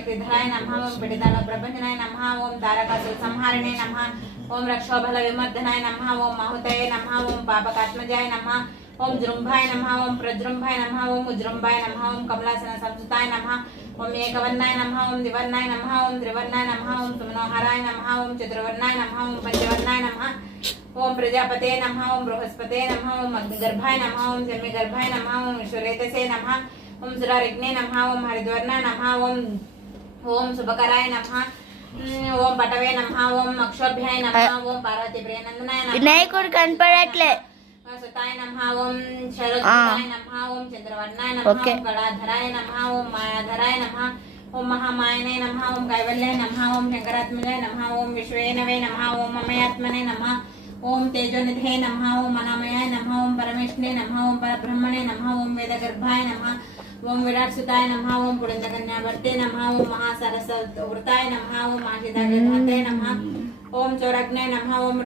चक्रीधराय नमः ओम पीडिताल प्रभंजनाय नमः ओम तारकासुर संहारिणे नमः ओम रक्षोबल विमर्दनाय नमः ओम माहुतये नमः ओम पापकात्मजाय नमः ओम जृंभाय नमः ओम प्रजृंभाय नमः ओम उजृंभाय नमः ओम कमलासन संसुताय नमः ओम एकवर्णाय नमः ओम द्विवर्णाय नमः ओम त्रिवर्णाय नमः ओम सुमनोहराय नमः ओम चतुर्वर्णाय नमः ओम पंचवर्णाय नमः ओम प्रजापते नमः ओम बृहस्पते नमः ओम अग्निगर्भाय नमः ओम जन्मिगर्भाय नमः ओम ईश्वरेतसे नमः ओम सुरारिग्ने नमः ओम हरिद्वर्णाय नमः ओम शुभकराय नमः ओम पटवे नमः ओम अक्षोभ्याय नमः ओम पार्वती प्रियनंदनाय नमः వినాయకుడు కనపడట్లే सुताय नमः ओम शरदूताय नमः ओम चंद्रवर्णाय नमः ओके। ओम गणाधराय नमः ओम मायाधराय नमः ओम महामायने नमः ओम कैवल्याय नमः ओम शंकरात्मजाय नमः ओम विश्वेनवे नमः ओम ममयात्मने नमः ओम तेजोनिधे नमः ओम अनामयाय नमः ओम परमेष्ठे नमः ओम परब्रह्मणे नमः ओम वेदगर्भाय नमः ओम विराटसुताय नमः ओम पुलिन्दकन्यावर्ते नमः ओम महासरस्वताय नमः ओम आशिताग्रधाते नमः ओम चोरग्ने नमः ओम